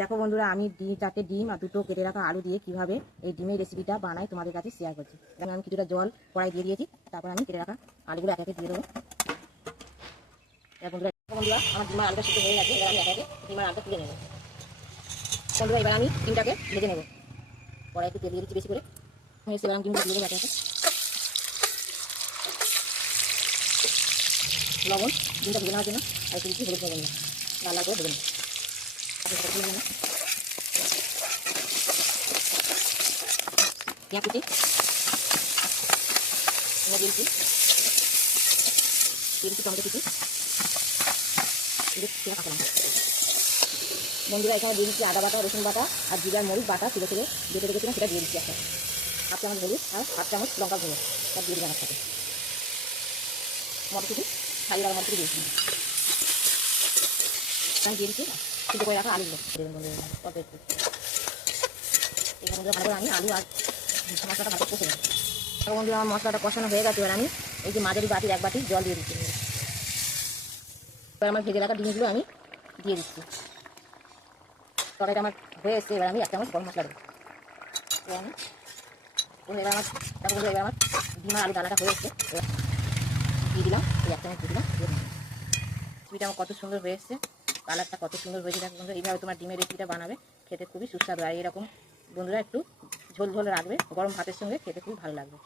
দেখো বন্ধুরা, আমি 4টে ডিম আর 2টো কেটে রাখা আলু দিয়ে কিভাবে এই ডিমের রেসিপিটা বানাই তোমাদের কাছে শেয়ার করছি। যেমন আমি কিছুটা জল কড়াই দিয়ে দিয়েছি, তারপর আমি কেটে রাখা আলুগুলো একে একে দিয়ে দেবো। বন্ধুরা আমার ডিমের আলুটা সিদ্ধ হয়ে গেছে, এবার আমি একে একে ডিমের আলুটা তুলে নেবো। বন্ধুরা এবার আমি ডিমটাকে ভেজে নেবো। কড়াই একটু তেল দিয়ে দিচ্ছি বেশি করে, এবার আমি ডিমটা দিয়ে দেবো একে একে। লবণ ডিমটা ভেজে নেওয়ার জন্য আর একটু দিচ্ছি হলুদ লবণ, লাল লাল করে ভেজে নেবো। পেঁয়াজ কুচি দিয়েছি, টমেটো কুচি, কাঁচা লঙ্কা। বন্ধুরা এখানে দিয়ে দিচ্ছি আদা বাটা, রসুন বাটা আর জিরার মরিচ বাটা ছিল যেটা রেখেছিলাম সেটা দিয়ে দিচ্ছি একটা। 1 চামচ হলুদ আর 1 চামচ লঙ্কা গুঁড়ো সব দিয়ে দিলাম একসাথে। মটরশুঁটি ছাড়িয়ে রাখা মটরশুঁটি দিয়েছি, আমি দিয়ে দিচ্ছি সিদ্ধ করে রাখা আলুগুলো অল্প একটু। এখানে ভালো করে আমি আলু আর মশলাটা ভালো কষে নেব। বন্ধুরা আমার মশলাটা কষানো হয়ে গেছে, এবার আমি এই যে মাঝারি বাটির 1 বাটি জল দিয়ে দিচ্ছি। এবার আমার ভেজে রাখা ডিমগুলো আমি দিয়ে দিচ্ছি। তরকারিটা আমার হয়ে এসছে, এবার আমি 1 চামচ গরম মশলা দেবো। এবার আমার ডিম আর আলু ডানাটা হয়ে এসছে, এবার দিয়ে দিলাম এই 1 চামচ দিয়ে দিলাম। রেসিপিটা আমার কত সুন্দর হয়ে এসছে, কালারটা কত সুন্দর হয়েছে। দেখো বন্ধুরা এইভাবে তোমার ডিমের রেসিপিটা বানাবে, খেতে খুবই সুস্বাদু। আর এরকম বন্ধুরা একটু ঝোল ঝোল রাখবে, গরম ভাতের সঙ্গে খেতে খুবই ভালো লাগবে।